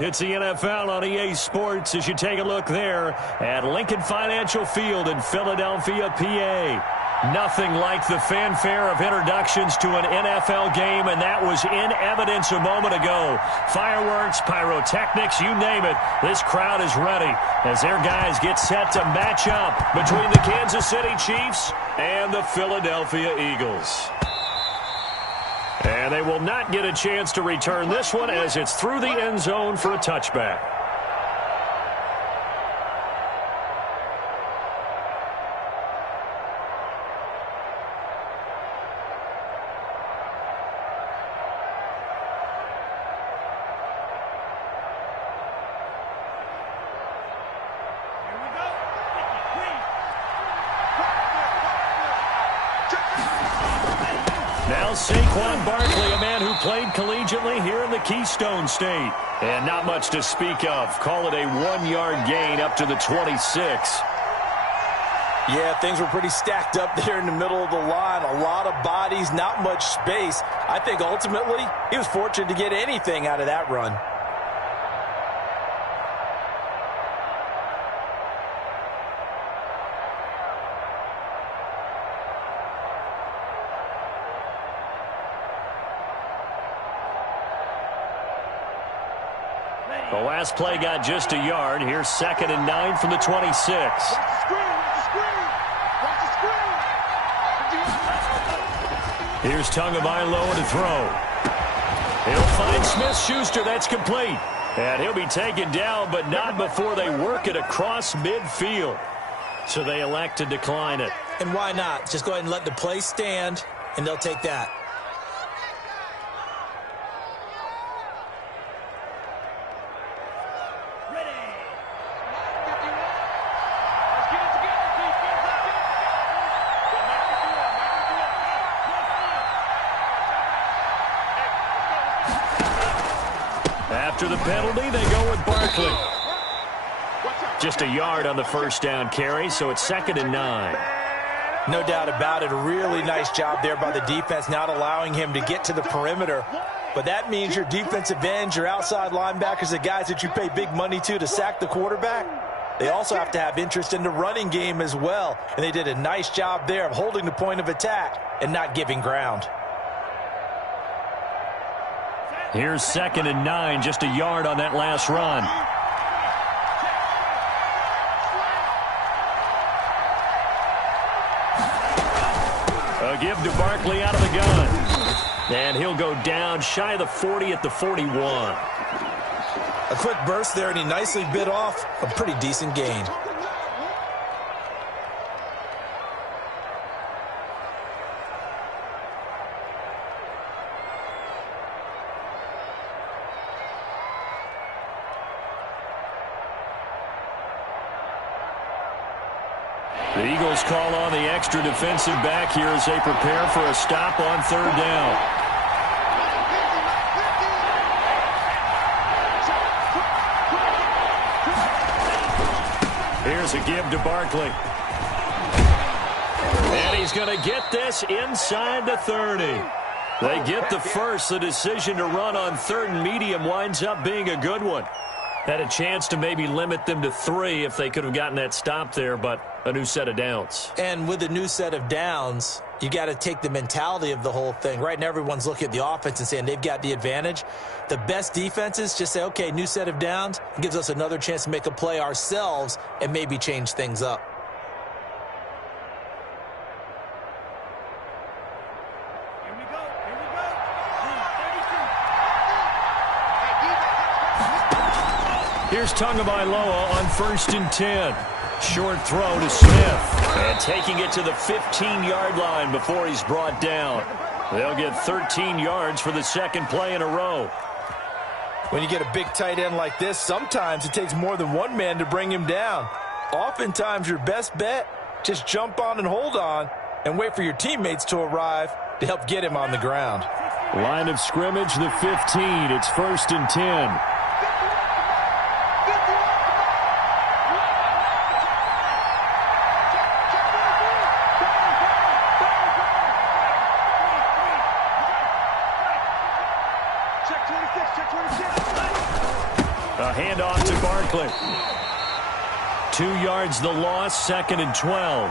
It's the NFL on EA Sports as you take a look there at Lincoln Financial Field in Philadelphia, PA. Nothing like the fanfare of introductions to an NFL game, and that was in evidence a moment ago. Fireworks, pyrotechnics, you name it. This crowd is ready as their guys get set to match up between the Kansas City Chiefs and the Philadelphia Eagles. And they will not get a chance to return this one as it's through the end zone for a touchback. Now Saquon Barkley, a man who played collegiately here in the Keystone State. And not much to speak of. Call it a 1-yard gain up to the 26. Yeah, things were pretty stacked up there in the middle of the line. A lot of bodies, not much space. I think ultimately he was fortunate to get anything out of that run. The last play got just a yard. Here's 2nd and 9 from the 26. Here's Tagovailoa to throw. He'll find Smith-Schuster. That's complete. And he'll be taken down, but not before they work it across midfield. So they elect to decline it. And why not? Just go ahead and let the play stand, and they'll take that. After the penalty, they go with Barkley. Just a yard on the first down carry, so it's 2nd and 9. No doubt about it. A really nice job there by the defense, not allowing him to get to the perimeter. But that means your defensive ends, your outside linebackers, the guys that you pay big money to sack the quarterback, they also have to have interest in the running game as well. And they did a nice job there of holding the point of attack and not giving ground. Here's 2nd and 9, just a yard on that last run. A give to Barkley out of the gun. And he'll go down shy of the 40 at the 41. A quick burst there, and he nicely bit off a pretty decent gain. The Eagles call on the extra defensive back here as they prepare for a stop on 3rd down. Here's a give to Barkley. And he's going to get this inside the 30. They get the first. The decision to run on 3rd and medium winds up being a good one. Had a chance to maybe limit them to 3 if they could have gotten that stop there, but a new set of downs. And with a new set of downs, you got to take the mentality of the whole thing. Right now, everyone's looking at the offense and saying they've got the advantage. The best defenses just say, okay, new set of downs. It gives us another chance to make a play ourselves and maybe change things up. Here's Tagovailoa on 1st and 10. Short throw to Smith. And taking it to the 15-yard line before he's brought down. They'll get 13 yards for the 2nd play in a row. When you get a big tight end like this, sometimes it takes more than one man to bring him down. Oftentimes, your best bet, just jump on and hold on and wait for your teammates to arrive to help get him on the ground. Line of scrimmage, the 15. It's 1st and 10. Handoff to Barkley. 2 yards the loss, 2nd and 12.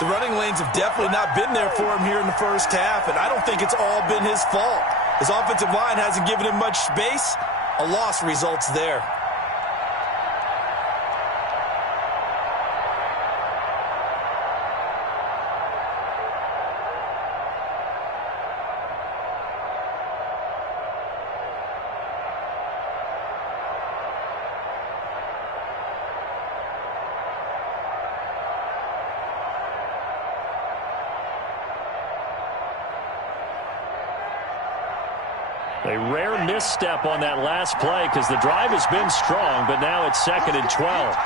The running lanes have definitely not been there for him here in the first half, and I don't think it's all been his fault. His offensive line hasn't given him much space. A loss results there. A rare misstep on that last play because the drive has been strong, but now it's 2nd and 12.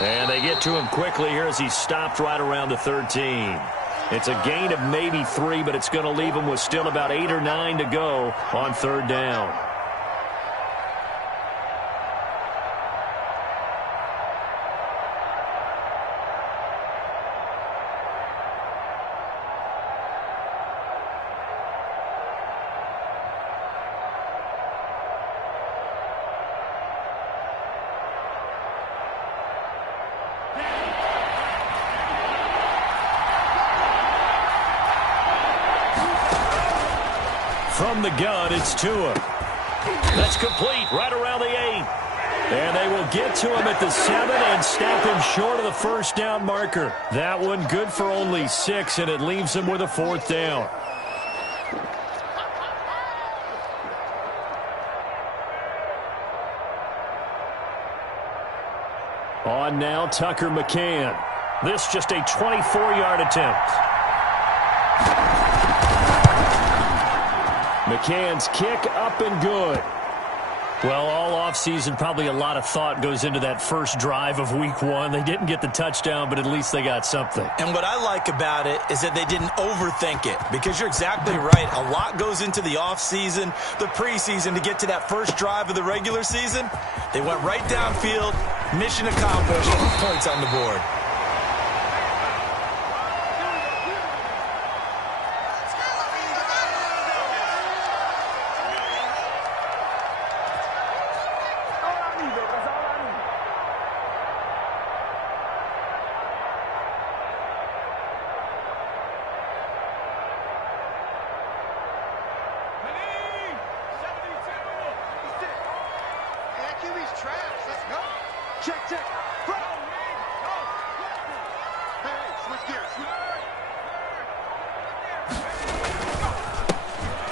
And they get to him quickly here as he stopped right around the 13. It's a gain of maybe 3, but it's going to leave him with still about 8 or 9 to go on 3rd down. From the gun, it's Tua. That's complete right around the 8. And they will get to him at the 7 and snap him short of the 1st down marker. That one good for only 6, and it leaves him with a 4th down. On now, Tucker McCann. This just a 24-yard attempt. McCann's kick up and good. Well, all offseason, probably a lot of thought goes into that first drive of week 1. They didn't get the touchdown, but at least they got something. And what I like about it is that they didn't overthink it, because you're exactly right. A lot goes into the offseason, the preseason, to get to that first drive of the regular season. They went right downfield, mission accomplished, points on the board.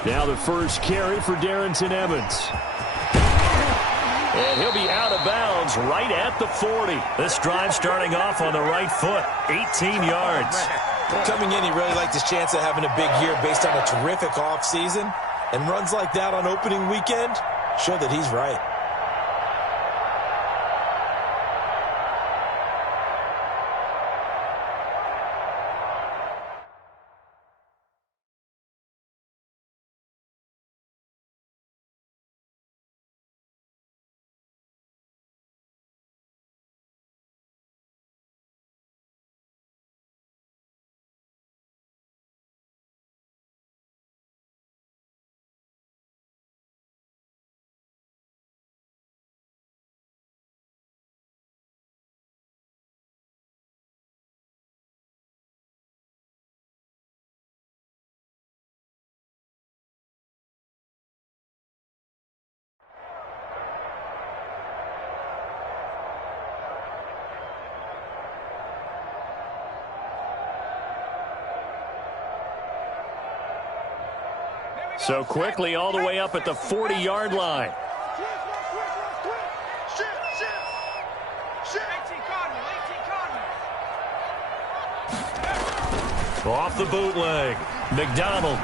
Now the first carry for Darrington Evans. And he'll be out of bounds right at the 40. This drive starting off on the right foot, 18 yards. Coming in, he really liked his chance of having a big year based on a terrific offseason. And runs like that on opening weekend show that he's right. So quickly all the way up at the 40-yard line. Off the bootleg. McDonald.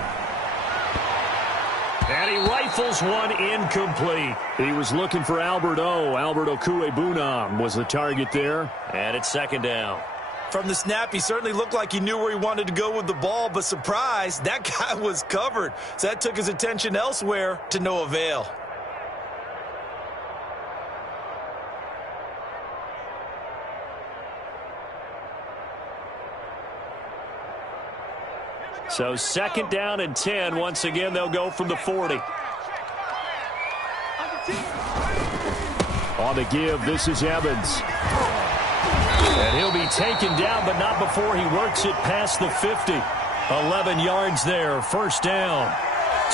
And he rifles one incomplete. He was looking for Albert Okuebunam was the target there. And it's 2nd down. From the snap, he certainly looked like he knew where he wanted to go with the ball, but surprise, that guy was covered. So that took his attention elsewhere to no avail. So 2nd down and 10. Once again, they'll go from the 40. On the give, this is Evans. And he'll be taken down, but not before he works it past the 50. 11 yards there, 1st down.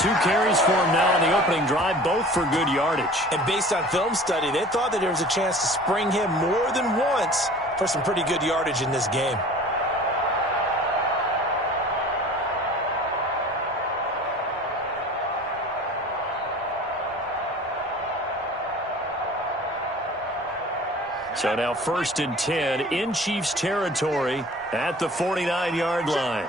2 carries for him now on the opening drive, both for good yardage. And based on film study, they thought that there was a chance to spring him more than once for some pretty good yardage in this game. So now 1st and 10 in Chiefs territory at the 49-yard line.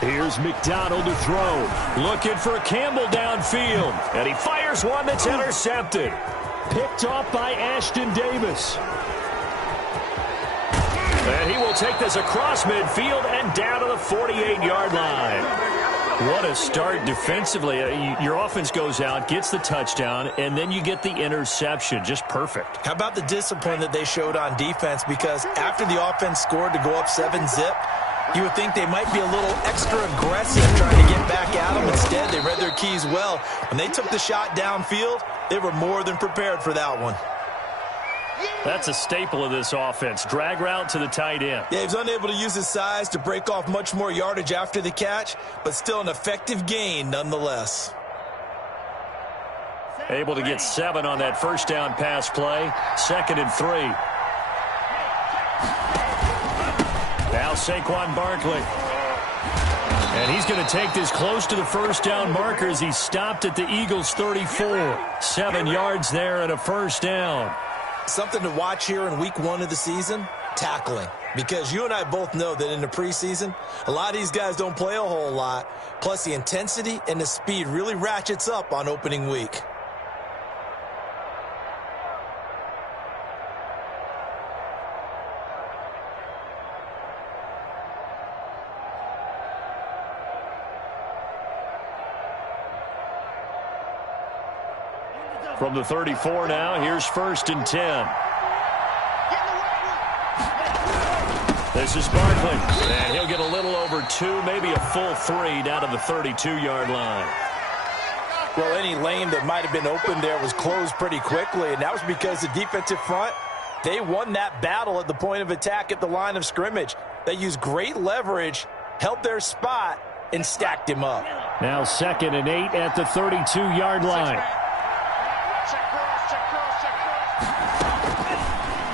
Here's McDonald to throw. Looking for Campbell downfield. And he fires one that's intercepted. Picked off by Ashton Davis. And he will take this across midfield and down to the 48-yard line. What a start defensively. Your offense goes out, gets the touchdown, and then you get the interception. Just perfect. How about the discipline that they showed on defense? Because after the offense scored to go up 7-zip, you would think they might be a little extra aggressive trying to get back at them. Instead, they read their keys well. When they took the shot downfield, they were more than prepared for that one. That's a staple of this offense. Drag route to the tight end. Yeah, he was unable to use his size to break off much more yardage after the catch, but still an effective gain nonetheless. Able to get 7 on that 1st down pass play. 2nd and 3. Now Saquon Barkley. And he's going to take this close to the 1st down marker as he stopped at the Eagles' 34. 7 yards there and a 1st down. Something to watch here in week 1 of the season, tackling. Because you and I both know that in the preseason, a lot of these guys don't play a whole lot. Plus, the intensity and the speed really ratchets up on opening week. From the 34 now, here's 1st and 10. This is Barkley, and he'll get a little over 2, maybe a full 3 down to the 32-yard line. Well, any lane that might have been open there was closed pretty quickly, and that was because the defensive front, they won that battle at the point of attack at the line of scrimmage. They used great leverage, held their spot, and stacked him up. Now 2nd and 8 at the 32-yard line.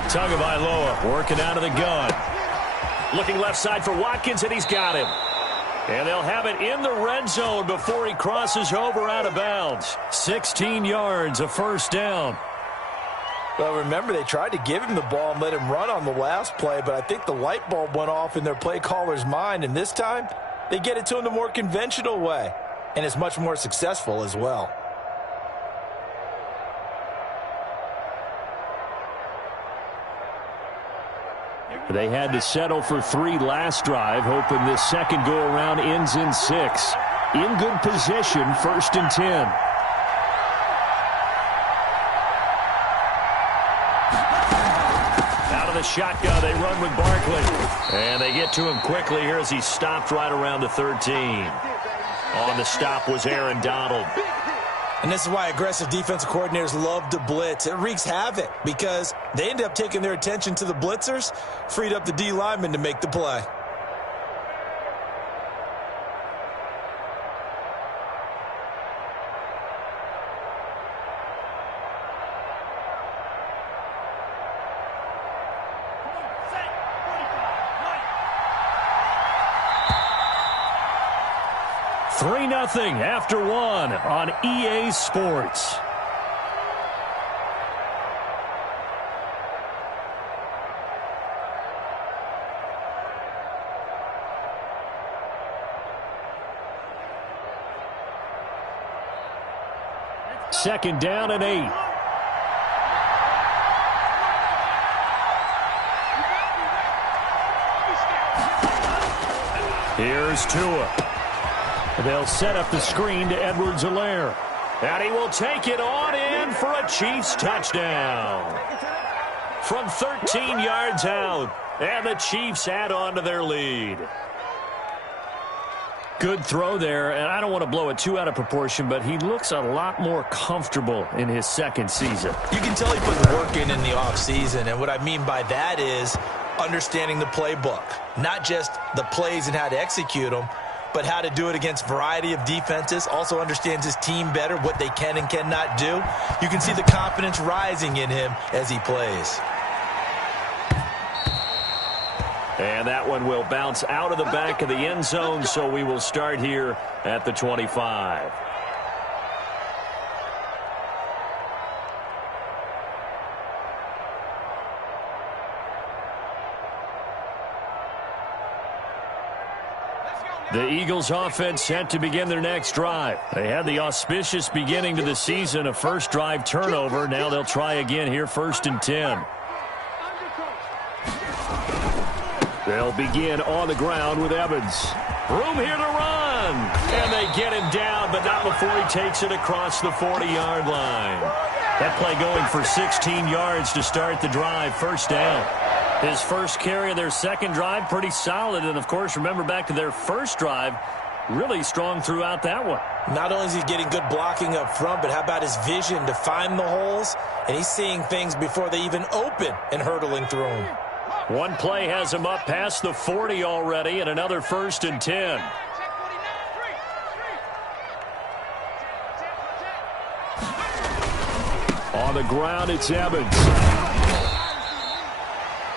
Tagovailoa working out of the gun. Looking left side for Watkins, and he's got him. And they'll have it in the red zone before he crosses over out of bounds. 16 yards, a 1st down. Well, remember, they tried to give him the ball and let him run on the last play, but I think the light bulb went off in their play caller's mind, and this time they get it to him the more conventional way, and it's much more successful as well. They had to settle for 3 last drive, hoping this second go-around ends in 6. In good position, 1st and 10. Out of the shotgun, they run with Barkley. And they get to him quickly here as he stopped right around the 13. On the stop was Aaron Donald. And this is why aggressive defensive coordinators love to blitz. It wreaks havoc because they end up taking their attention to the blitzers, freed up the D lineman to make the play. Nothing after 1 on EA Sports. Second down and 8. Here's Tua. They'll set up the screen to Edwards-Helaire. And he will take it on in for a Chiefs touchdown. From 13 yards out. And the Chiefs add on to their lead. Good throw there, and I don't want to blow it too out of proportion, but he looks a lot more comfortable in his second season. You can tell he put the work in the offseason, and what I mean by that is understanding the playbook. Not just the plays and how to execute them, but how to do it against a variety of defenses. Also understands his team better, what they can and cannot do. You can see the confidence rising in him as he plays. And that one will bounce out of the back of the end zone, so we will start here at the 25. The Eagles offense set to begin their next drive. They had the auspicious beginning to the season, a first drive turnover. Now they'll try again here, 1st and 10. They'll begin on the ground with Evans. Room here to run. And they get him down, but not before he takes it across the 40-yard line. That play going for 16 yards to start the drive, 1st down. His first carry of their second drive, pretty solid. And, of course, remember back to their first drive, really strong throughout that one. Not only is he getting good blocking up front, but how about his vision to find the holes? And he's seeing things before they even open and hurtling through them. One play has him up past the 40 already, and another 1st and 10. On the ground, it's Evans.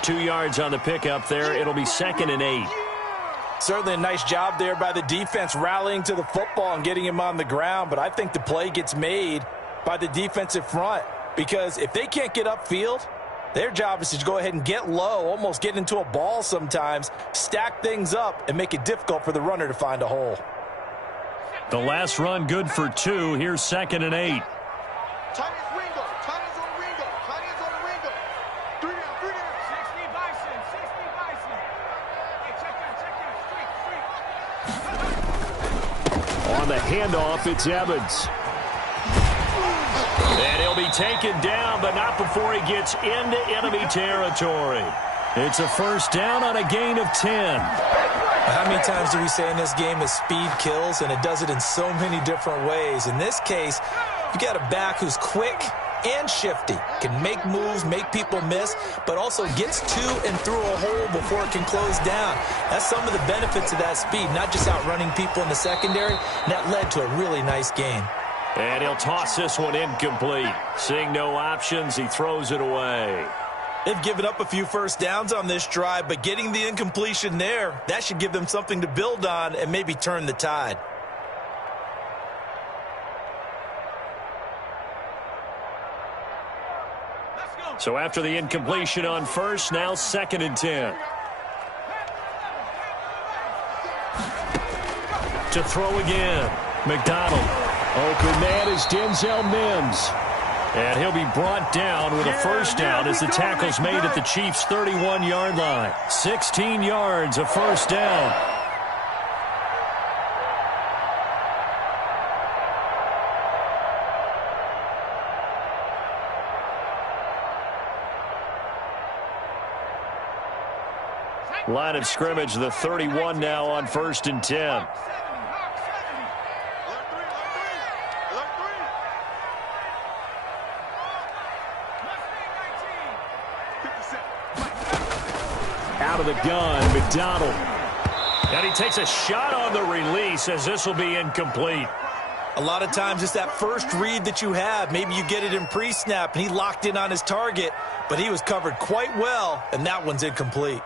2 yards on the pickup there. It'll be 2nd and 8. Certainly a nice job there by the defense rallying to the football and getting him on the ground, but I think the play gets made by the defensive front because if they can't get upfield, their job is to go ahead and get low, almost get into a ball sometimes, stack things up, and make it difficult for the runner to find a hole. The last run good for 2. Here's 2nd and 8. On the handoff, it's Evans. And he'll be taken down, but not before he gets into enemy territory. It's a 1st down on a gain of 10. How many times do we say in this game that speed kills, and it does it in so many different ways? In this case, you got a back who's quick and shifty, can make moves, make people miss, but also gets to and through a hole before it can close down. That's some of the benefits of that speed, not just outrunning people in the secondary, and that led to a really nice gain. And he'll toss this one incomplete. Seeing no options, he throws it away. They've given up a few 1st downs on this drive, but getting the incompletion there, that should give them something to build on and maybe turn the tide. So after the incompletion on 1st, now 2nd and 10. To throw again, McDonald. Open man is Denzel Mims. And he'll be brought down with a 1st down as the tackle's made at the Chiefs' 31-yard line. 16 yards, a 1st down. Line of scrimmage, the 31 now on 1st and 10. Out of the gun, McDonald. And he takes a shot on the release as this will be incomplete. A lot of times it's that first read that you have. Maybe you get it in pre-snap and he locked in on his target, but he was covered quite well, and that one's incomplete.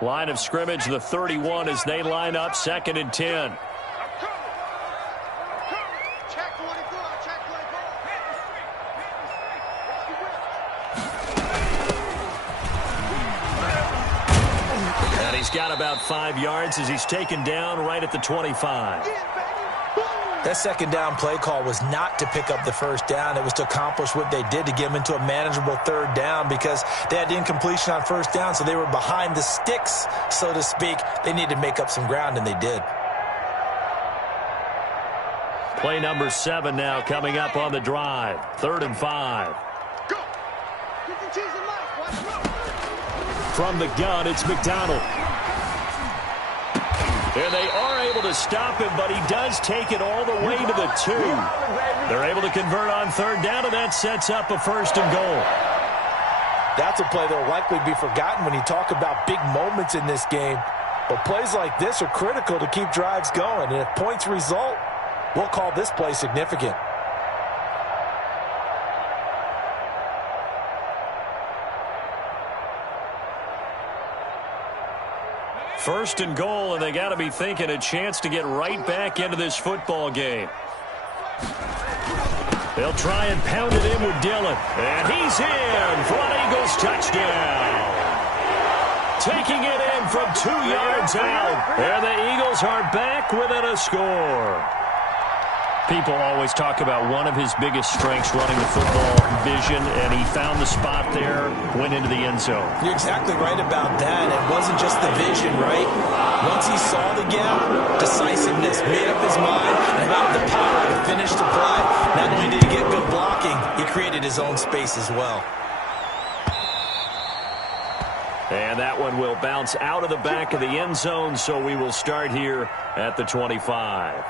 Line of scrimmage, the 31 as they line up 2nd and 10. And he's got about 5 yards as he's taken down right at the 25. That 2nd down play call was not to pick up the 1st down. It was to accomplish what they did to get them into a manageable 3rd down because they had incompletion on 1st down, so they were behind the sticks, so to speak. They needed to make up some ground, and they did. Play number 7 now coming up on the drive. 3rd and 5. From the gun, it's McDonald. And they are able to stop him, but he does take it all the way to the 2. They're able to convert on third down, and that sets up a 1st and goal. That's a play that will likely be forgotten when you talk about big moments in this game. But plays like this are critical to keep drives going. And if points result, we'll call this play significant. First and goal, and they got to be thinking a chance to get right back into this football game. They'll try and pound it in with Dillon. And he's in for an Eagles touchdown. Taking it in from 2 yards out. And the Eagles are back within a score. People always talk about one of his biggest strengths running the football, vision, and he found the spot there, went into the end zone. You're exactly right about that. It wasn't just the vision, right? Once he saw the gap, decisiveness, made up his mind, and had the power to finish the play. Not only did he get good blocking, he created his own space as well. And that one will bounce out of the back of the end zone, so we will start here at the 25.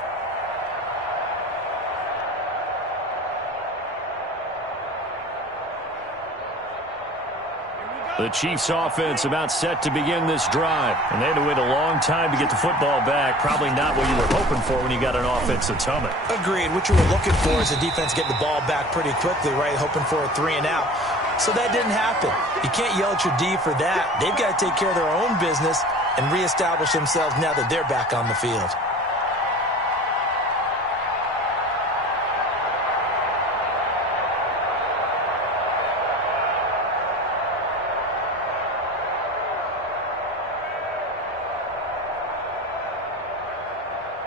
The Chiefs offense about set to begin this drive. And they had to wait a long time to get the football back. Probably not what you were hoping for when you got an offense that's humming. Agreed. What you were looking for is the defense getting the ball back pretty quickly, right? Hoping for a 3 and out. So that didn't happen. You can't yell at your D for that. They've got to take care of their own business and reestablish themselves now that they're back on the field.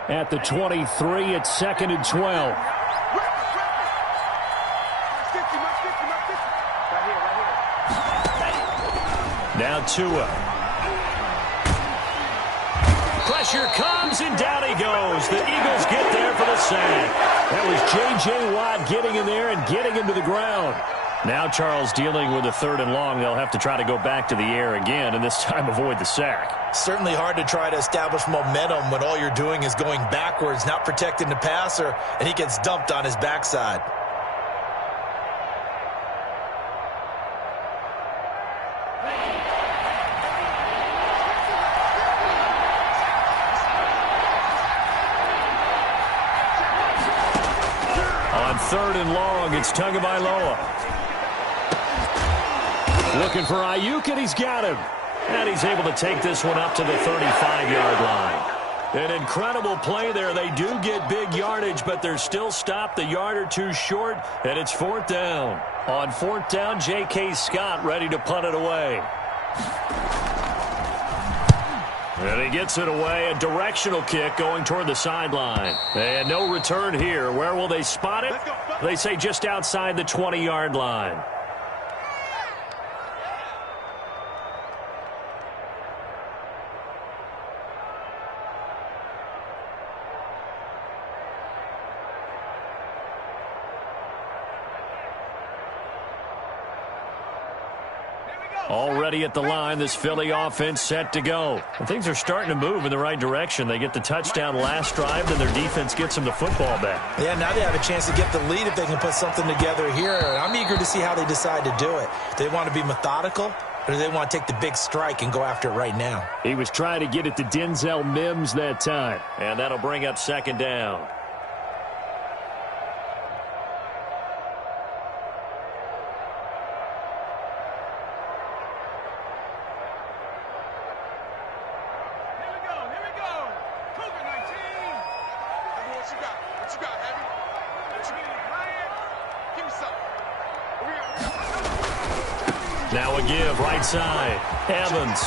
At the 23, it's 2nd and 12. Now Tua. Pressure comes, and down he goes. The Eagles get there for the sack. That was J.J. Watt getting in there and getting him to the ground. Now Charles dealing with a 3rd and long. They'll have to try to go back to the air again, and this time avoid the sack. Certainly hard to try to establish momentum when all you're doing is going backwards, not protecting the passer, and he gets dumped on his backside. On 3rd and long, it's Tagovailoa. Looking for Ayuk, and he's got him. And he's able to take this one up to the 35-yard line. An incredible play there. They do get big yardage, but they're still stopped a yard or two short, and it's 4th down. On 4th down, J.K. Scott ready to punt it away. And he gets it away. A directional kick going toward the sideline. And no return here. Where will they spot it? They say just outside the 20-yard line. Already at the line, this Philly offense set to go. And things are starting to move in the right direction. They get the touchdown last drive, then their defense gets them the football back. Yeah, now they have a chance to get the lead if they can put something together here. I'm eager to see how they decide to do it. Do they want to be methodical, or do they want to take the big strike and go after it right now? He was trying to get it to Denzel Mims that time. And that'll bring up 2nd down. Now a give, right side. Evans.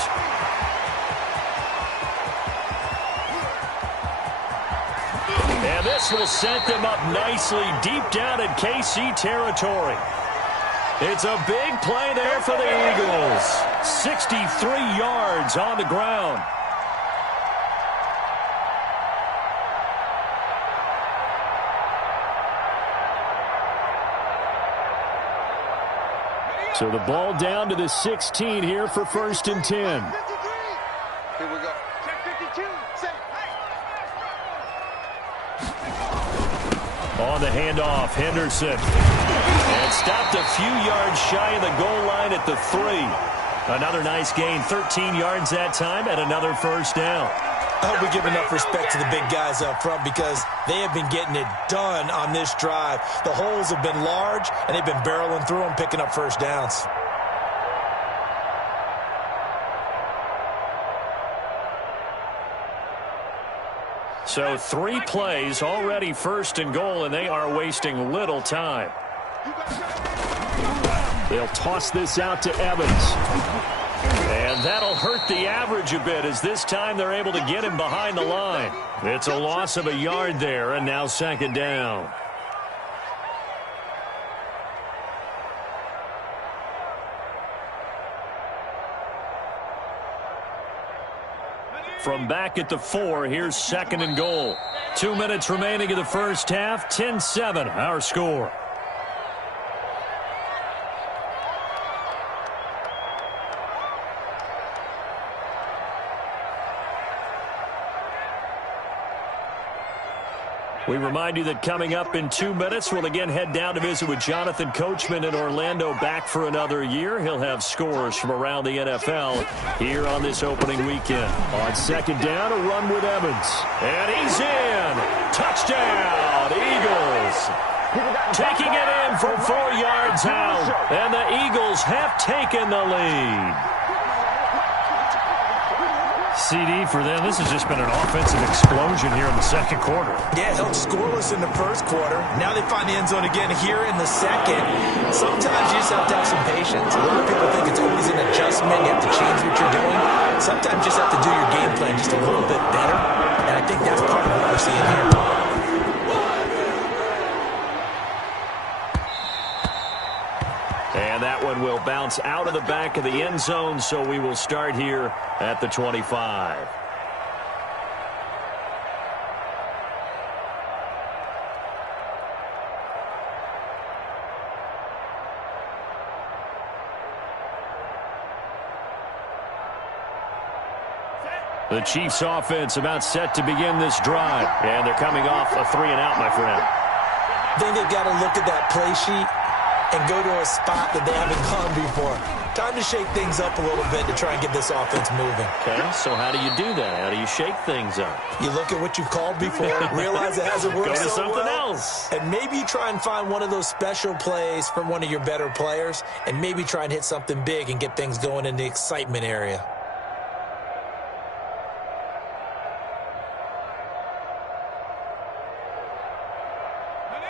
And this will set them up nicely deep down in KC territory. It's a big play there for the Eagles. 63 yards on the ground. So the ball down to the 16 here for 1st and 10. Here we go. Check 52. On the handoff, Henderson. And stopped a few yards shy of the goal line at the 3. Another nice gain, 13 yards that time, and another 1st down. I hope we give enough respect to the big guys up front because they have been getting it done on this drive. The holes have been large, and they've been barreling through them, picking up 1st downs. So 3 plays, already 1st and goal, and they are wasting little time. They'll toss this out to Evans. And that'll hurt the average a bit as this time they're able to get him behind the line. It's a loss of a yard there, and now 2nd down. From back at the 4, here's 2nd and goal. 2 minutes remaining in the 1st half, 10-7 our score. We remind you that coming up in 2 minutes, we'll again head down to visit with Jonathan Coachman in Orlando, back for another year. He'll have scores from around the NFL here on this opening weekend. On 2nd down, a run with Evans. And he's in. Touchdown, Eagles. Taking it in from 4 yards out. And the Eagles have taken the lead. CD for them. This has just been an offensive explosion here in the 2nd quarter. Yeah, held scoreless in the 1st quarter. Now they find the end zone again here in the 2nd. Sometimes you just have to have some patience. A lot of people think it's always an adjustment. You have to change what you're doing. Sometimes you just have to do your game plan just a little bit better. And I think that's part of what we're seeing here. And that one will bounce out of the back of the end zone, so we will start here at the 25. The Chiefs offense about set to begin this drive. And they're coming off a 3-and-out, my friend. I think they've got to look at that play sheet and go to a spot that they haven't gone before. Time to shake things up a little bit to try and get this offense moving. Okay, so how do you do that? How do you shake things up? You look at what you've called before, realize it hasn't worked go to so something well, else. and maybe try and find one of those special plays from one of your better players, and maybe try and hit something big and get things going in the excitement area.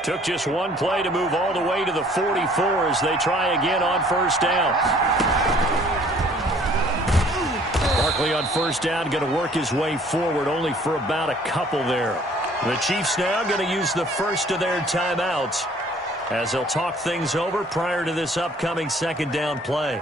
Took just one play to move all the way to the 44 as they try again on 1st down. Barkley on 1st down, going to work his way forward, only for about a couple there. The Chiefs now going to use the first of their timeouts as they'll talk things over prior to this upcoming 2nd down play.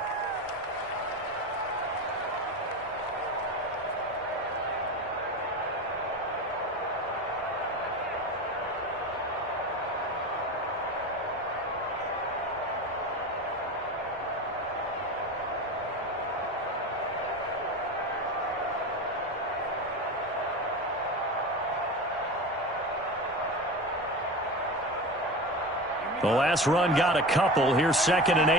The last run got a couple. Here's 2nd and 8.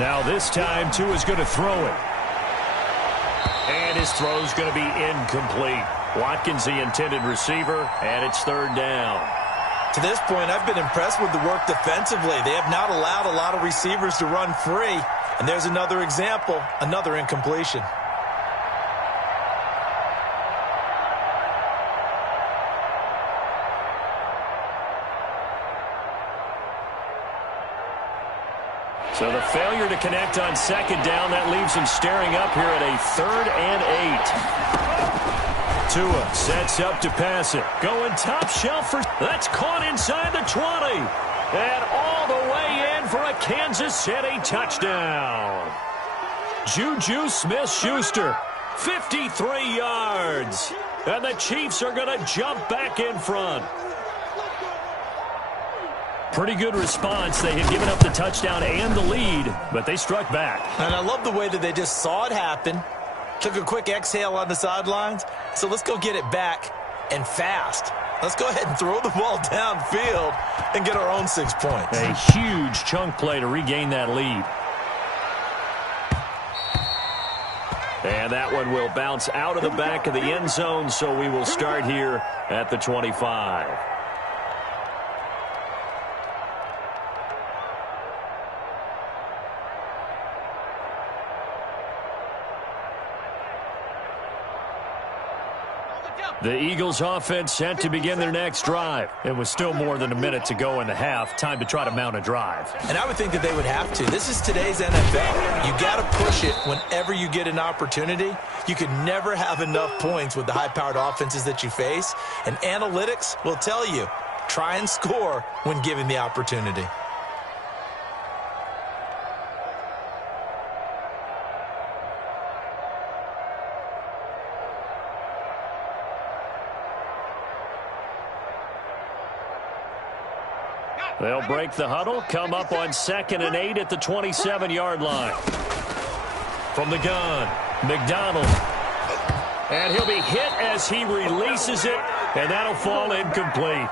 Now this time, Tua's going to throw it. And his throw's going to be incomplete. Watkins, the intended receiver, and it's 3rd down. To this point, I've been impressed with the work defensively. They have not allowed a lot of receivers to run free. And there's another example, another incompletion. So the failure to connect on 2nd down, that leaves him staring up here at a 3rd and 8. Tua sets up to pass it. Going top shelf for... That's caught inside the 20. And all the way in for a Kansas City touchdown. Juju Smith-Schuster, 53 yards. And the Chiefs are going to jump back in front. Pretty good response. They had given up the touchdown and the lead, but they struck back. And I love the way that they just saw it happen, took a quick exhale on the sidelines. So let's go get it back and fast. Let's go ahead and throw the ball downfield and get our own 6 points. A huge chunk play to regain that lead. And that one will bounce out of the back of the end zone, so we will start here at the 25. The Eagles offense set to begin their next drive. It was still more than a minute to go in the half. Time to try to mount a drive. And I would think that they would have to. This is today's NFL. You got to push it whenever you get an opportunity. You can never have enough points with the high-powered offenses that you face. And analytics will tell you, try and score when given the opportunity. They'll break the huddle, come up on 2nd and 8 at the 27-yard line. From the gun, McDonald. And he'll be hit as he releases it, and that'll fall incomplete.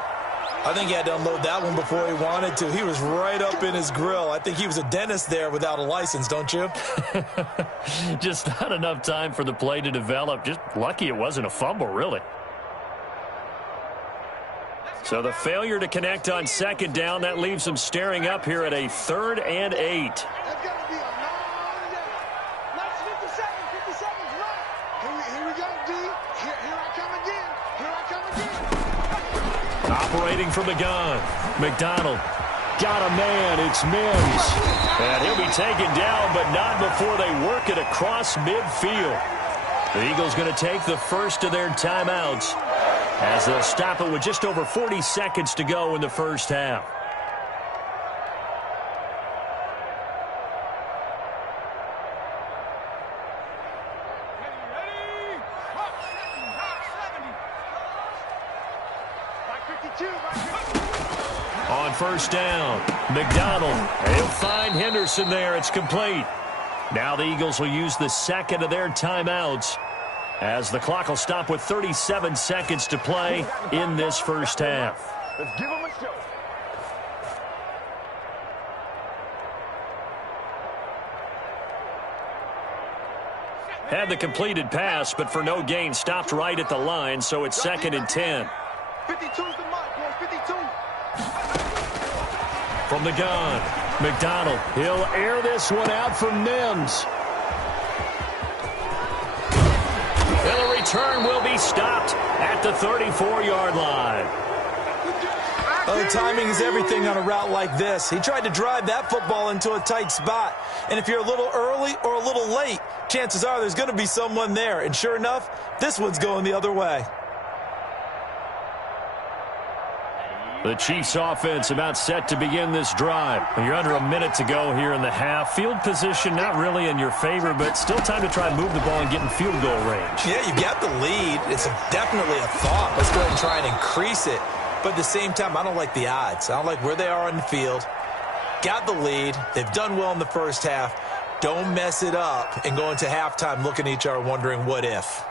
I think he had to unload that one before he wanted to. He was right up in his grill. I think he was a dentist there without a license, don't you? Just not enough time for the play to develop. Just lucky it wasn't a fumble, really. So the failure to connect on 2nd down, that leaves them staring up here at a 3rd and 8. That's got to be a long day. Last 50 seconds, 50 seconds left. Here we go, D. Here I come again. Here I come again. Operating from the gun, McDonald. Got a man, it's Mims. And he'll be taken down, but not before they work it across midfield. The Eagles going to take the first of their timeouts, as they'll stop it with just over 40 seconds to go in the first half. On 1st down, McDonald. He'll find Henderson there. It's complete. Now the Eagles will use the 2nd of their timeouts, as the clock will stop with 37 seconds to play in this first half. Let's give him a show. Had the completed pass, but for no gain, stopped right at the line, so it's 2nd and 10. 52's the mark, boys, 52. From the gun, McDonald. He'll air this one out for Mims. And the return will be stopped at the 34-yard line. Oh, timing is everything on a route like this. He tried to drive that football into a tight spot. And if you're a little early or a little late, chances are there's going to be someone there. And sure enough, this one's going the other way. The Chiefs offense about set to begin this drive. You're under a minute to go here in the half. Field position not really in your favor, but still time to try and move the ball and get in field goal range. Yeah, you got the lead. It's definitely a thought. Let's go ahead and try and increase it. But at the same time, I don't like the odds. I don't like where they are on the field. Got the lead. They've done well in the first half. Don't mess it up and go into halftime looking at each other wondering what if.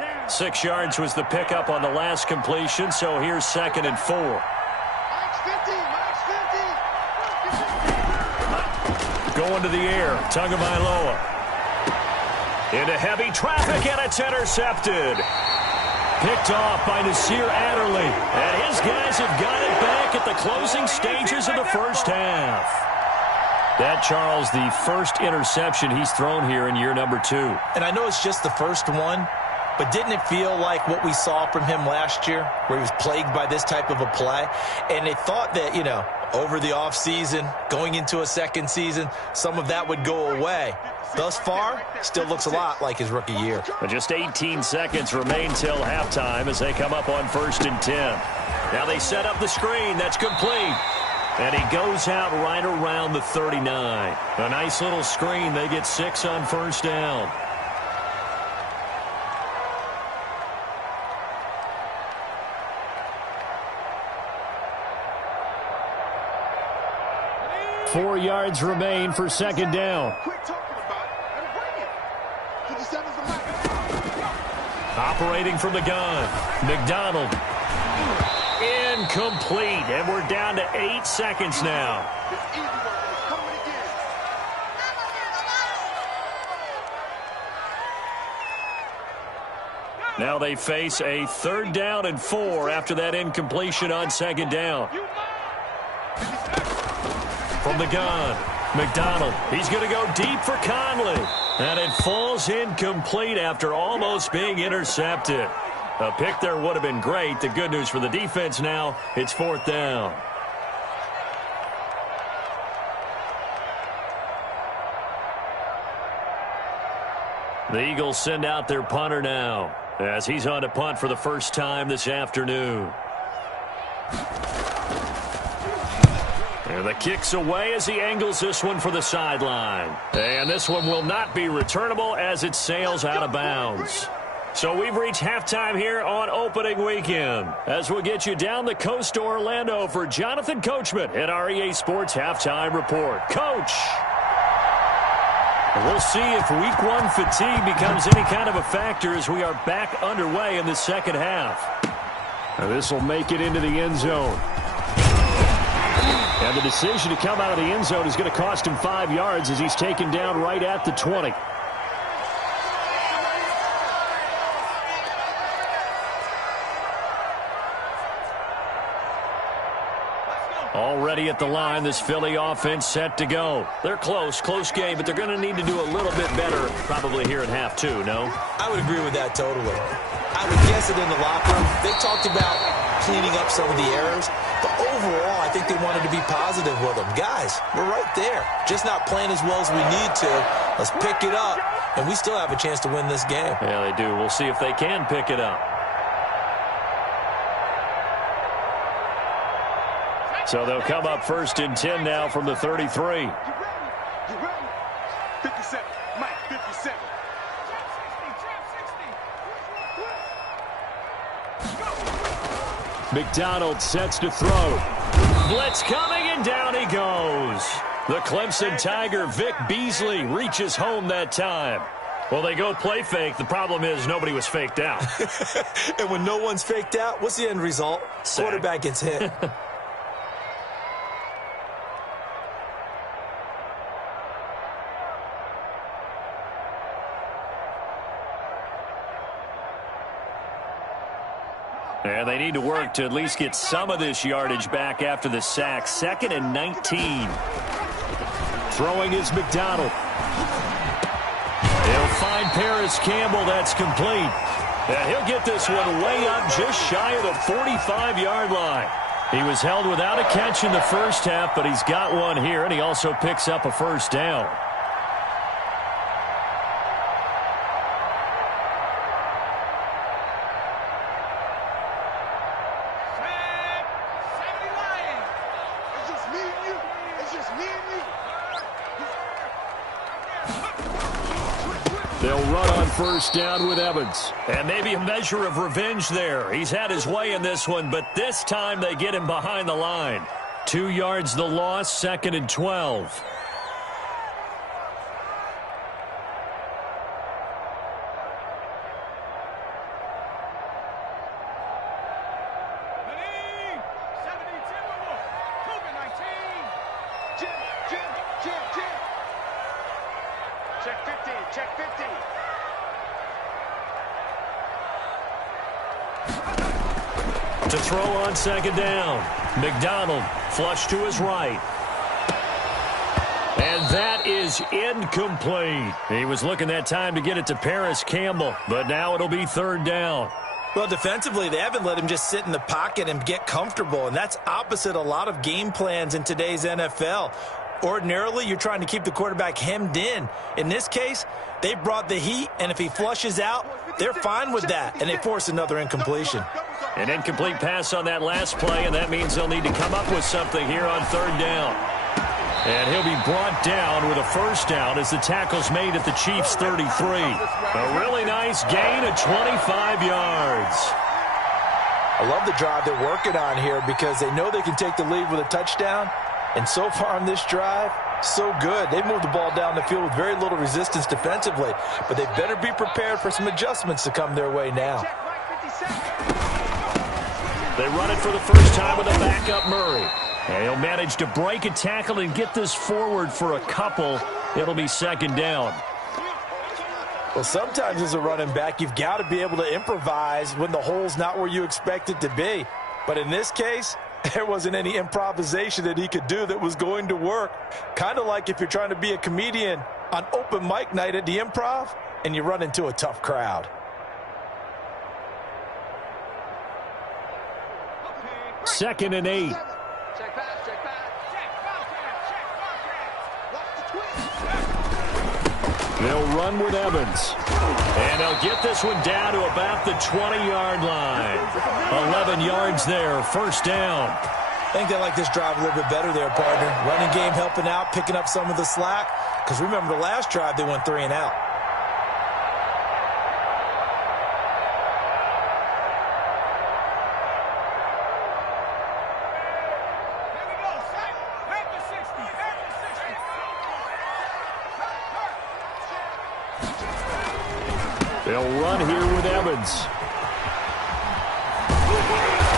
Yeah. 6 yards was the pickup on the last completion, so here's 2nd and 4. Max 50, Max 50. Going to the air, Tagovailoa. Into heavy traffic, and it's intercepted. Picked off by Nasir Adderley. And his guys have got it back at the closing stages of the first half. That, Charles, the first interception he's thrown here in year number 2. And I know it's just the first one, but didn't it feel like what we saw from him last year, where he was plagued by this type of a play? And they thought that, you know, over the offseason, going into a second season, some of that would go away. Thus far, still looks a lot like his rookie year. But just 18 seconds remain till halftime as they come up on 1st and 10. Now they set up the screen. That's complete. And he goes out right around the 39. A nice little screen. They get 6 on 1st down. 4 yards remain for second down. Quit talking about it and bring it. 57's the mic. Operating from the gun, McDonald. Incomplete, and we're down to 8 seconds now. It's easy work and it's coming again. Now they face a 3rd down and 4 after that incompletion on second down. From the gun, McDonald. He's going to go deep for Conley. And it falls incomplete after almost being intercepted. A pick there would have been great. The good news for the defense now, it's 4th down. The Eagles send out their punter now as he's on to punt for the first time this afternoon. And the kick's away as he angles this one for the sideline. And this one will not be returnable as it sails out of bounds. So we've reached halftime here on opening weekend as we'll get you down the coast to Orlando for Jonathan Coachman at REA Sports Halftime Report. Coach! And we'll see if week 1 fatigue becomes any kind of a factor as we are back underway in the second half. And this will make it into the end zone. And the decision to come out of the end zone is going to cost him 5 yards as he's taken down right at the 20. Already at the line, this Philly offense set to go. They're close game, but they're going to need to do a little bit better probably here in half 2, no? I would agree with that totally. I would guess it in the locker room. They talked about cleaning up some of the errors, but overall, I think they wanted to be positive with them. Guys, we're right there. Just not playing as well as we need to. Let's pick it up, and we still have a chance to win this game. Yeah, they do. We'll see if they can pick it up. So they'll come up 1st and 10 now from the 33. You ready? 57. Mike, 57. McDonald sets to throw. Blitz coming, and down he goes. The Clemson Tiger, Vic Beasley, reaches home that time. Well, they go play fake. The problem is nobody was faked out. And when no one's faked out, what's the end result? Sack. Quarterback gets hit. And they need to work to at least get some of this yardage back after the sack. 2nd and 19. Throwing is McDonald. He'll find Paris Campbell. That's complete. And he'll get this one way up just shy of the 45-yard line. He was held without a catch in the first half, but he's got one here, and he also picks up a first down. They'll run on first down with Evans. And maybe a measure of revenge there. He's had his way in this one, but this time they get him behind the line. 2 yards the loss, 2nd and 12. To throw on second down. McDonald flush to his right. And that is incomplete. He was looking that time to get it to Paris Campbell, but now it'll be 3rd down. Well, defensively, they haven't let him just sit in the pocket and get comfortable, and that's opposite a lot of game plans in today's NFL. Ordinarily, you're trying to keep the quarterback hemmed in. In this case, they brought the heat, and if he flushes out, they're fine with that, and they force another incompletion. An incomplete pass on that last play, and that means they'll need to come up with something here on 3rd down. And he'll be brought down with a first down as the tackle's made at the Chiefs' 33. A really nice gain of 25 yards. I love the drive they're working on here because they know they can take the lead with a touchdown, And so far on this drive, so good. They moved the ball down the field with very little resistance defensively, but they better be prepared for some adjustments to come their way now. They run it for the first time with a backup Murray. And he'll manage to break a tackle and get this forward for a couple. It'll be second down. Well, sometimes as a running back, you've got to be able to improvise when the hole's not where you expect it to be. But in this case, there wasn't any improvisation that he could do that was going to work. Kind of like if you're trying to be a comedian on open mic night at the Improv and you run into a tough crowd. Second and 8. Check pass, check pass. They'll run with Evans. And they'll get this one down to about the 20-yard line. 11 yards there, first down. I think they like this drive a little bit better there, partner. Running game helping out, picking up some of the slack. Because remember, the last drive, they went 3 and out. They'll run here with Evans.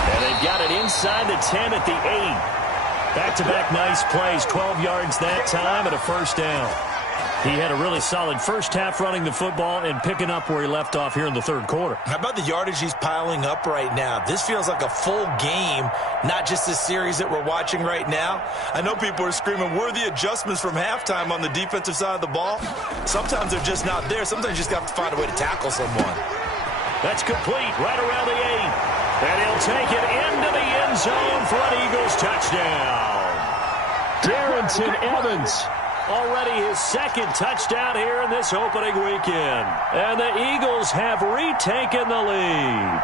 And they've got it inside the 10 at the 8. Back-to-back nice plays, 12 yards that time and a first down. He had a really solid first half running the football and picking up where he left off here in the third quarter. How about the yardage he's piling up right now? This feels like a full game, not just a series that we're watching right now. I know people are screaming, where are the adjustments from halftime on the defensive side of the ball? Sometimes they're just not there. Sometimes you just have to find a way to tackle someone. That's complete, right around the 8. And he'll take it into the end zone for an Eagles touchdown. Darrington Evans. Already his second touchdown here in this opening weekend. And the Eagles have retaken the lead.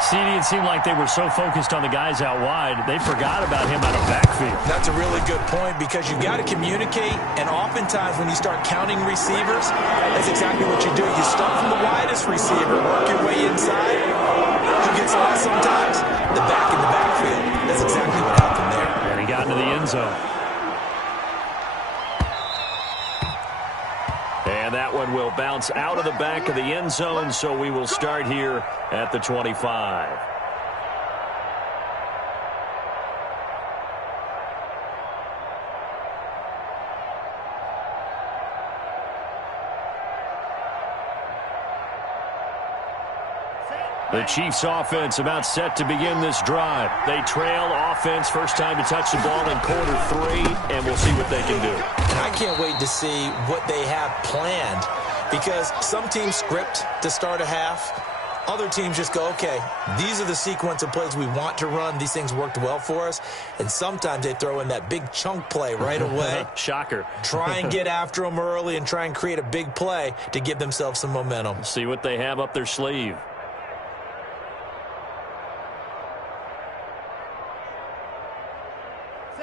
CD, it seemed like they were so focused on the guys out wide, they forgot about him out of backfield. That's a really good point because you've got to communicate, and oftentimes when you start counting receivers, that's exactly what you do. You start from the widest receiver, work your way inside. Who gets lost sometimes? The back in the backfield. That's exactly what happened there. And he got into the end zone. And that one will bounce out of the back of the end zone, so we will start here at the 25. The Chiefs offense about set to begin this drive. They trail offense, first time to touch the ball in quarter 3, and we'll see what they can do. And I can't wait to see what they have planned because some teams script to start a half. Other teams just go, okay, these are the sequence of plays we want to run. These things worked well for us. And sometimes they throw in that big chunk play right away. Shocker. Try and get after them early and try and create a big play to give themselves some momentum. See what they have up their sleeve.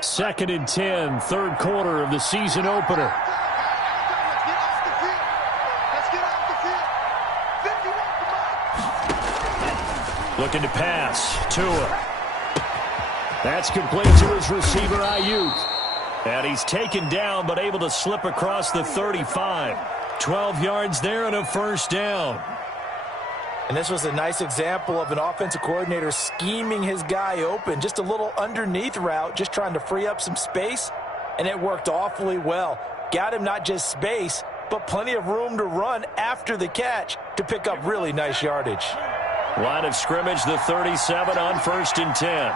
Second and 10, third quarter of the season opener. Looking to pass. Tua. That's complete to his receiver, Ayuk. And he's taken down, but able to slip across the 35. 12 yards there and a first down. And this was a nice example of an offensive coordinator scheming his guy open. Just a little underneath route, just trying to free up some space, and it worked awfully well. Got him not just space, but plenty of room to run after the catch to pick up really nice yardage. Line of scrimmage, the 37 on 1st and 10.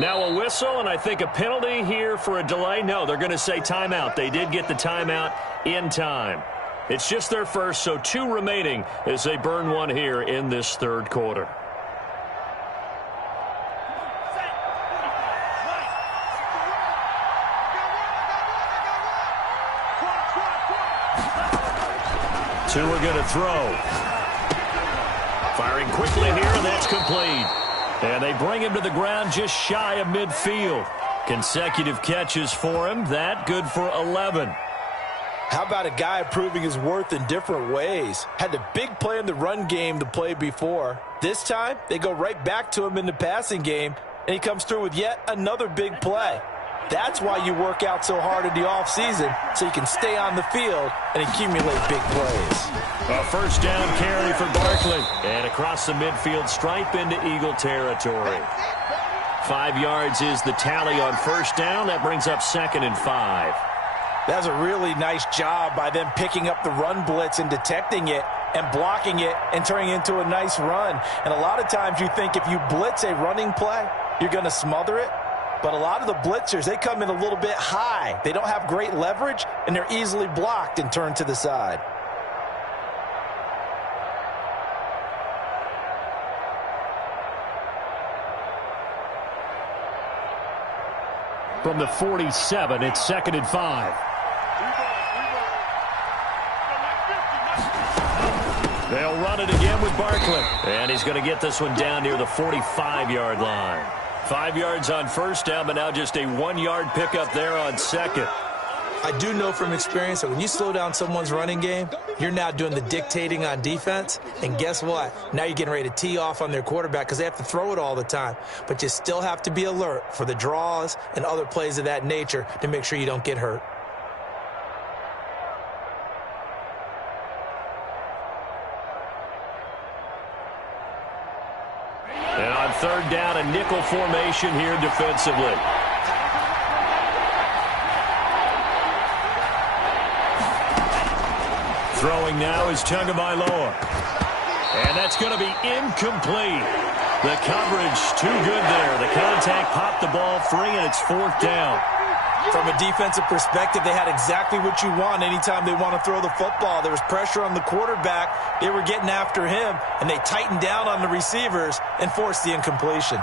Now a whistle, and I think a penalty here for a delay. No, they're going to say timeout. They did get the timeout in time. It's just their first, so 2 remaining as they burn one here in this third quarter. Tua going to throw. Firing quickly here, and that's complete. And they bring him to the ground just shy of midfield. Consecutive catches for him. That good for 11. How about a guy proving his worth in different ways? Had the big play in the run game to play before. This time, they go right back to him in the passing game, and he comes through with yet another big play. That's why you work out so hard in the offseason, so you can stay on the field and accumulate big plays. A first down carry for Barkley. And across the midfield stripe into Eagle territory. 5 yards is the tally on first down. That brings up 2nd and 5. That's a really nice job by them picking up the run blitz and detecting it and blocking it and turning it into a nice run. And a lot of times you think if you blitz a running play, you're going to smother it. But a lot of the blitzers, they come in a little bit high. They don't have great leverage, and they're easily blocked and turned to the side. From the 47, it's 2nd and 5. They'll run it again with Barkley. And he's going to get this one down near the 45-yard line. 5 yards on first down, but now just a 1-yard pickup there on second. I do know from experience that when you slow down someone's running game, you're now doing the dictating on defense. And guess what? Now you're getting ready to tee off on their quarterback because they have to throw it all the time. But you still have to be alert for the draws and other plays of that nature to make sure you don't get hurt. And on third down, a nickel formation here defensively. Throwing now is Tagovailoa. And that's going to be incomplete. The coverage too good there. The contact popped the ball free, and it's 4th down. From a defensive perspective, they had exactly what you want anytime they want to throw the football. There was pressure on the quarterback. They were getting after him, and they tightened down on the receivers and forced the incompletion.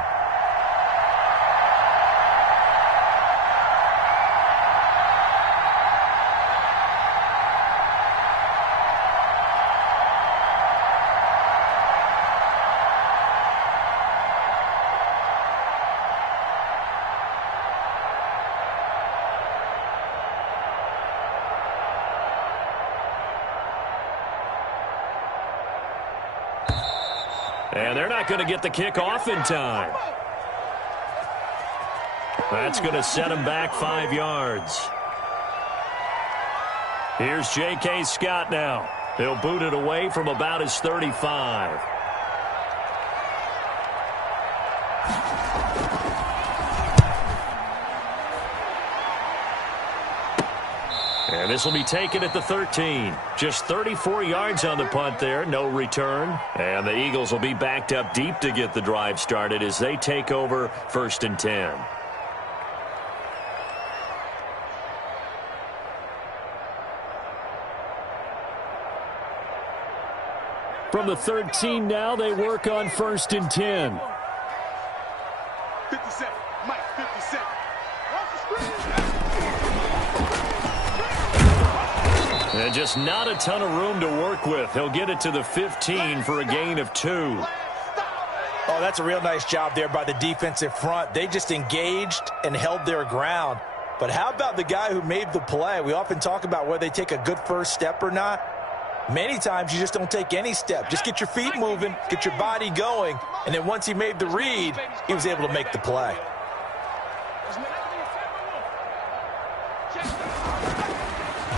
And they're not going to get the kick off in time. That's going to set him back 5 yards. Here's J.K. Scott now. He'll boot it away from about his 35. And this will be taken at the 13. Just 34 yards on the punt there. No return. And the Eagles will be backed up deep to get the drive started as they take over 1st and 10. From the 13 now, they work on 1st and 10. 57. Mike, 57. And just not a ton of room to work with. He'll get it to the 15 for a gain of 2. Oh, that's a real nice job there by the defensive front. They just engaged and held their ground. But how about the guy who made the play? We often talk about whether they take a good first step or not. Many times you just don't take any step. Just get your feet moving, get your body going, and then once he made the read, he was able to make the play.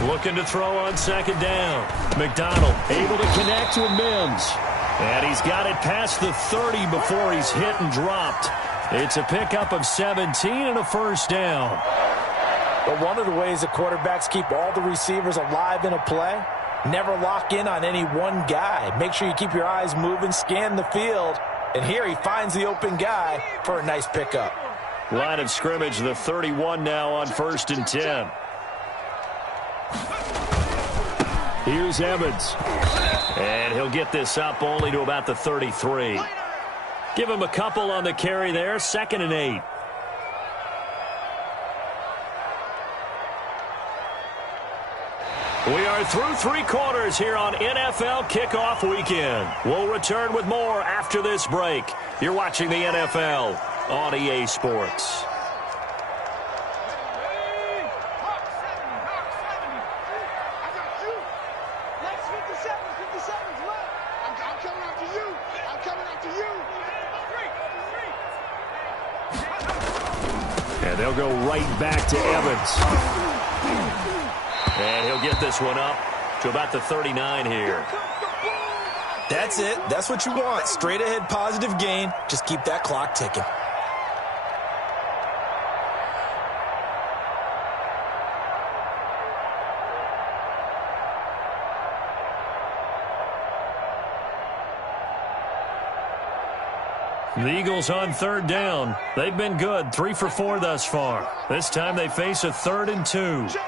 Looking to throw on 2nd down. McDonald able to connect to Mims. And he's got it past the 30 before he's hit and dropped. It's a pickup of 17 and a first down. But one of the ways the quarterbacks keep all the receivers alive in a play, never lock in on any one guy. Make sure you keep your eyes moving, scan the field. And here he finds the open guy for a nice pickup. Line of scrimmage, the 31 now on 1st and 10. Here's Evans. And he'll get this up only to about the 33. Give him a couple on the carry there. 2nd and 8. We are through 3 quarters here on NFL Kickoff Weekend. We'll return with more after this break. You're watching the NFL on EA Sports. And they'll go right back to Evans. And he'll get this one up to about the 39 here. That's it. That's what you want. Straight ahead positive gain. Just keep that clock ticking. The Eagles on 3rd down. They've been good, 3 for 4 thus far. This time they face a 3rd and 2.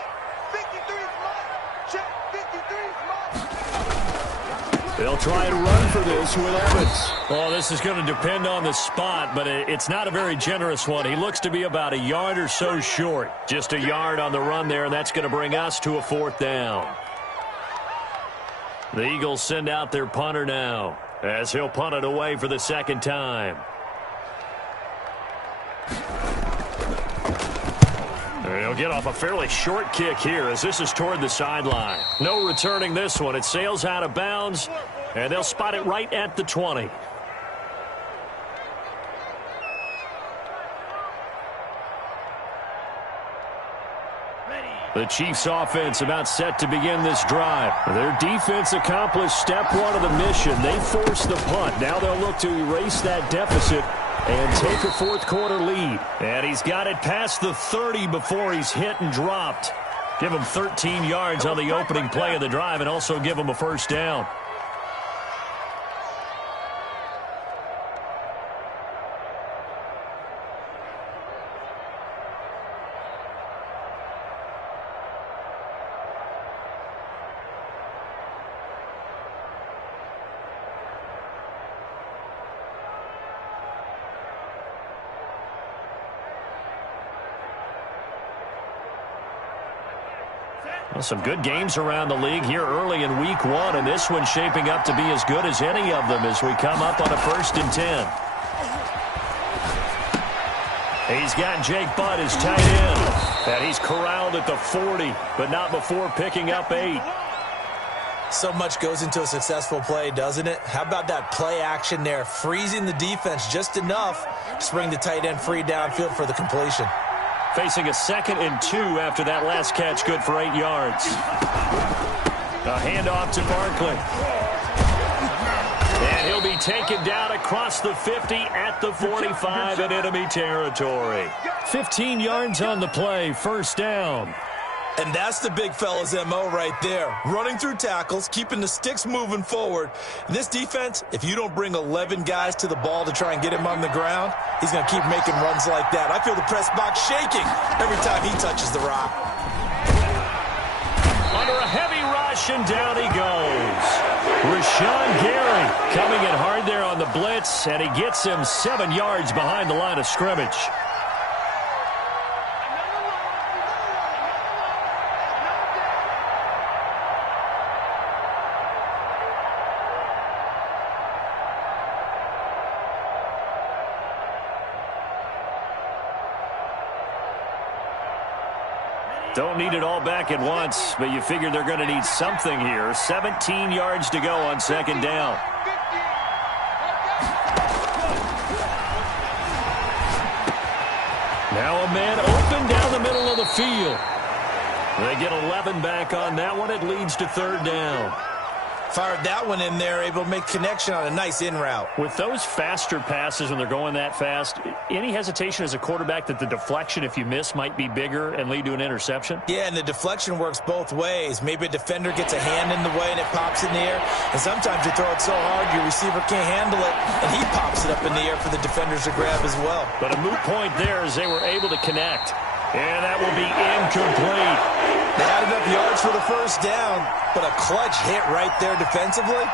They'll try and run for this with Evans. Well, this is going to depend on the spot, but it's not a very generous one. He looks to be about a yard or so short. Just a yard on the run there, and that's going to bring us to a 4th down. The Eagles send out their punter now, as he'll punt it away for the 2nd time. He'll get off a fairly short kick here as this is toward the sideline. No returning this one. It sails out of bounds, and they'll spot it right at the 20. The Chiefs offense about set to begin this drive. Their defense accomplished step 1 of the mission. They forced the punt. Now they'll look to erase that deficit and take a 4th quarter lead. And he's got it past the 30 before he's hit and dropped. Give him 13 yards on the opening play of the drive and also give him a 1st down. Well, some good games around the league here early in week 1, and this one's shaping up to be as good as any of them as we come up on a 1st and 10. He's got Jake Butt as tight end, and he's corralled at the 40, but not before picking up 8. So much goes into a successful play, doesn't it? How about that play action there, freezing the defense just enough to bring the tight end free downfield for the completion. Facing a 2nd and 2 after that last catch, good for 8 yards. A handoff to Barkley. And he'll be taken down across the 50 at the 45 in enemy territory. 15 yards on the play, 1st down. And that's the big fella's MO right there. Running through tackles, keeping the sticks moving forward. This defense, if you don't bring 11 guys to the ball to try and get him on the ground, he's going to keep making runs like that. I feel the press box shaking every time he touches the rock. Under a heavy rush, and down he goes. Rashawn Gary coming in hard there on the blitz, and he gets him 7 yards behind the line of scrimmage. Don't need it all back at once, but you figure they're going to need something here. 17 yards to go on 2nd down. Now a man open down the middle of the field. They get 11 back on that one. It leads to 3rd down. Fired that one in there, able to make connection on a nice in route. With those faster passes when they're going that fast, any hesitation as a quarterback that the deflection, if you miss, might be bigger and lead to an interception? Yeah, and the deflection works both ways. Maybe a defender gets a hand in the way and it pops in the air. And sometimes you throw it so hard your receiver can't handle it, and he pops it up in the air for the defenders to grab as well. But a moot point there as they were able to connect. And that will be incomplete. They had enough yards for the 1st down, but a clutch hit right there defensively.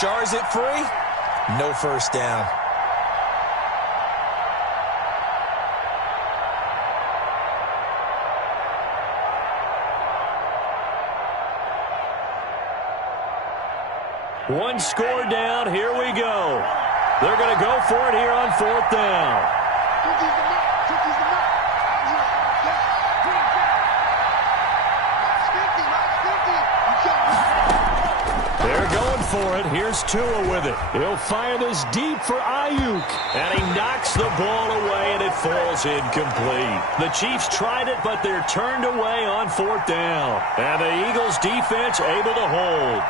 Jars it free. No 1st down. One score down. Here we go. They're going to go for it here on 4th down. They're going for it. Here's Tua with it. He'll fire this deep for Ayuk. And he knocks the ball away, and it falls incomplete. The Chiefs tried it, but they're turned away on 4th down. And the Eagles defense able to hold.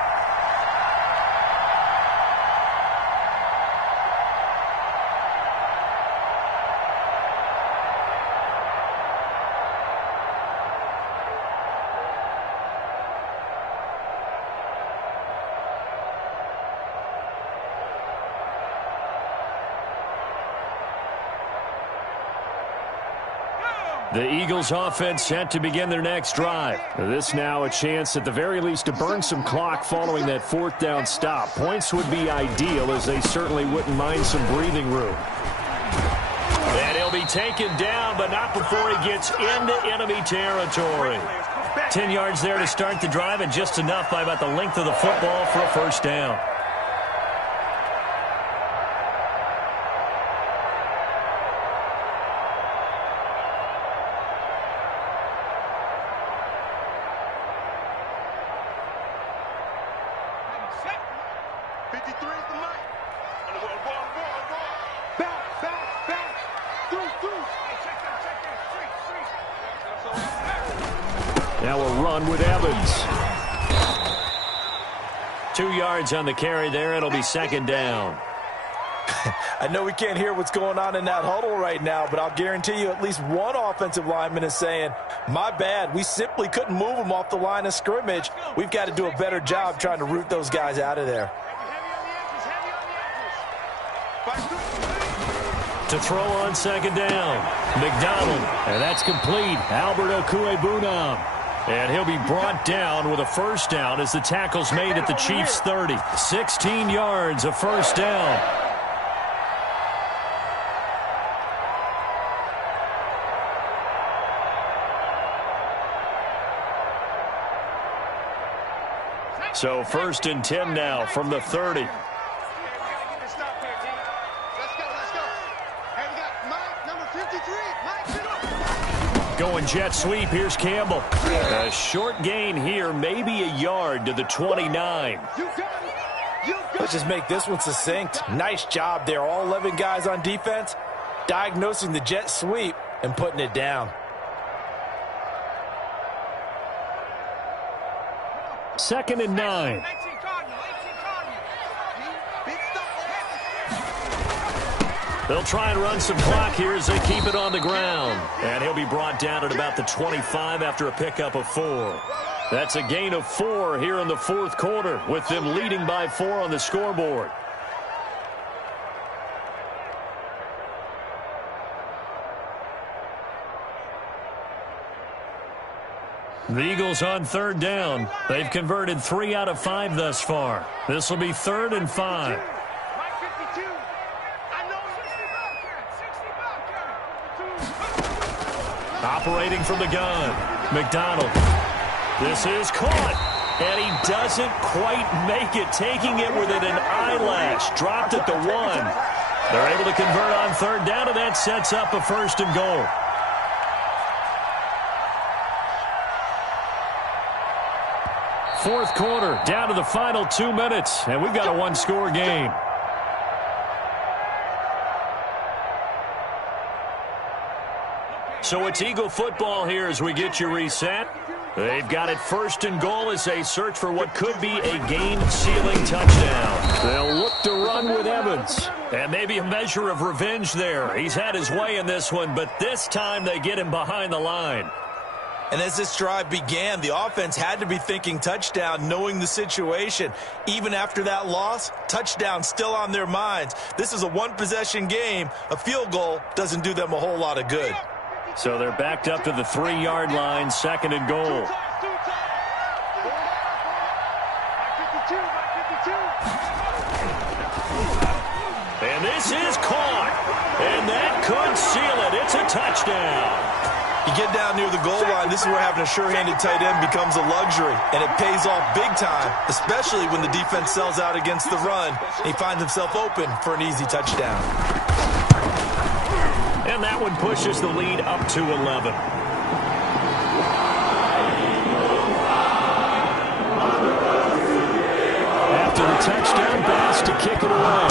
The Eagles offense set to begin their next drive. This now a chance at the very least to burn some clock following that 4th down stop. Points would be ideal, as they certainly wouldn't mind some breathing room. And he'll be taken down, but not before he gets into enemy territory. 10 yards there to start the drive, and just enough by about the length of the football for a first down. Now a run with Evans. 2 yards on the carry there. It'll be second down. I know we can't hear what's going on in that huddle right now, but I'll guarantee you at least one offensive lineman is saying, my bad, we simply couldn't move them off the line of scrimmage. We've got to do a better job trying to root those guys out of there. To throw on second down, McDonald, and that's complete. Albert Okuebunam. And he'll be brought down with a first down as the tackle's made at the Chiefs' 30. 16 yards, a first down. So 1st and 10 now from the 30. Going jet sweep. Here's Campbell. A short gain here, maybe a yard to the 29. Let's just make this one succinct. Nice job there. All 11 guys on defense diagnosing the jet sweep and putting it down. 2nd and 9. They'll try and run some clock here as they keep it on the ground. And he'll be brought down at about the 25 after a pickup of 4. That's a gain of 4 here in the 4th quarter, with them leading by 4 on the scoreboard. The Eagles on 3rd down. They've converted 3 out of 5 thus far. This will be 3rd and 5. Operating from the gun, McDonald. This is caught, and he doesn't quite make it, taking it within an eyelash. Dropped at the 1. They're able to convert on 3rd down, and that sets up a 1st and goal. Fourth quarter, down to the final 2 minutes, and we've got a one-score game. So it's Eagle football here as we get you reset. They've got it 1st and goal as they search for what could be a game-sealing touchdown. They'll look to run with Evans. And maybe a measure of revenge there. He's had his way in this one, but this time they get him behind the line. And as this drive began, the offense had to be thinking touchdown, knowing the situation. Even after that loss, touchdown still on their minds. This is a one-possession game. A field goal doesn't do them a whole lot of good. So they're backed up to the 3-yard line, 2nd and goal. And this is caught. And that could seal it. It's a touchdown. You You get down near the goal line, this is where having a sure-handed tight end becomes a luxury, and it pays off big time, especially when the defense sells out against the run. He finds himself open for an easy touchdown. And that one pushes the lead up to 11. After the touchdown pass to kick it away.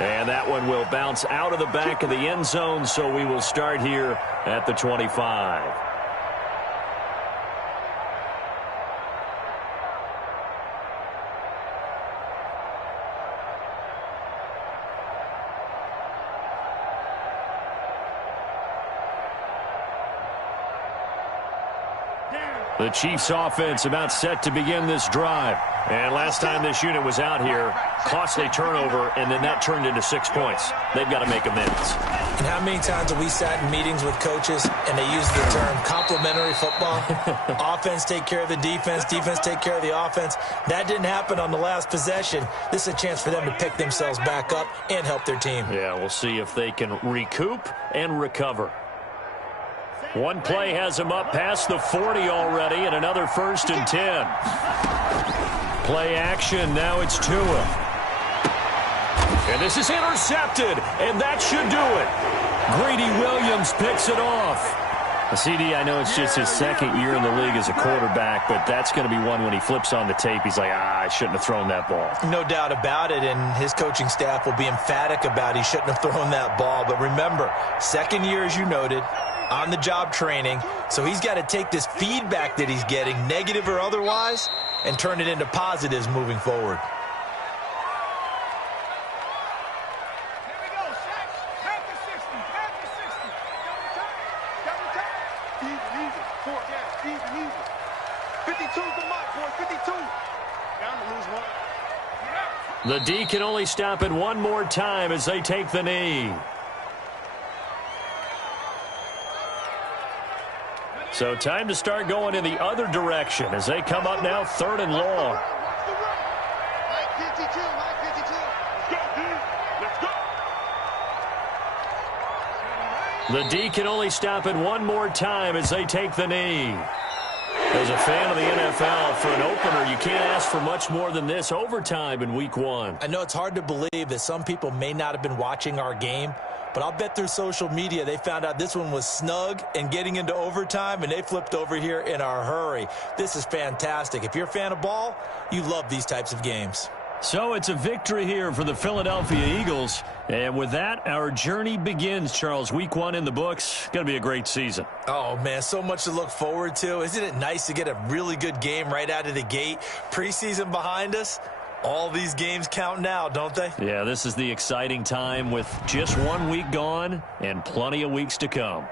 And that one will bounce out of the back of the end zone, so we will start here at the 25. The Chiefs offense about set to begin this drive. And last time this unit was out here, costly turnover, and then that turned into 6 points. They've got to make amends. And how many times have we sat in meetings with coaches and they use the term complementary football? Offense take care of the defense, defense take care of the offense. That didn't happen on the last possession. This is a chance for them to pick themselves back up and help their team. Yeah, we'll see if they can recoup and recover. One play has him up past the 40 already, and another 1st and 10. Play action, now it's Tua. And this is intercepted, and that should do it. Greedy Williams picks it off. CD, I know it's just his second year in the league as a quarterback, but that's going to be one when he flips on the tape, he's like, I shouldn't have thrown that ball. No doubt about it, and his coaching staff will be emphatic about he shouldn't have thrown that ball. But remember, second year, as you noted, on-the-job training, so he's got to take this feedback that he's getting, negative or otherwise, and turn it into positives moving forward. Here we go, Shaq. Back to 60. Back to 60. Double time. Even. 4 down. Even. 52's the mark, boys. 52. Down to lose one. The D can only stop it one more time as they take the knee. So time to start going in the other direction as they come up now 3rd and long. Mike 52, Mike 52. Let's go. The D can only stop it one more time as they take the knee. As a fan of the NFL, for an opener, you can't ask for much more than this. Overtime in week 1. I know it's hard to believe that some people may not have been watching our game, but I'll bet through social media they found out this one was snug and getting into overtime, and they flipped over here in a hurry. This is fantastic. If you're a fan of ball, you love these types of games. So it's a victory here for the Philadelphia Eagles. And with that, our journey begins, Charles. Week 1 in the books. Going to be a great season. Oh, man, so much to look forward to. Isn't it nice to get a really good game right out of the gate? Preseason behind us. All these games count now, don't they? Yeah, this is the exciting time with just 1 week gone and plenty of weeks to come.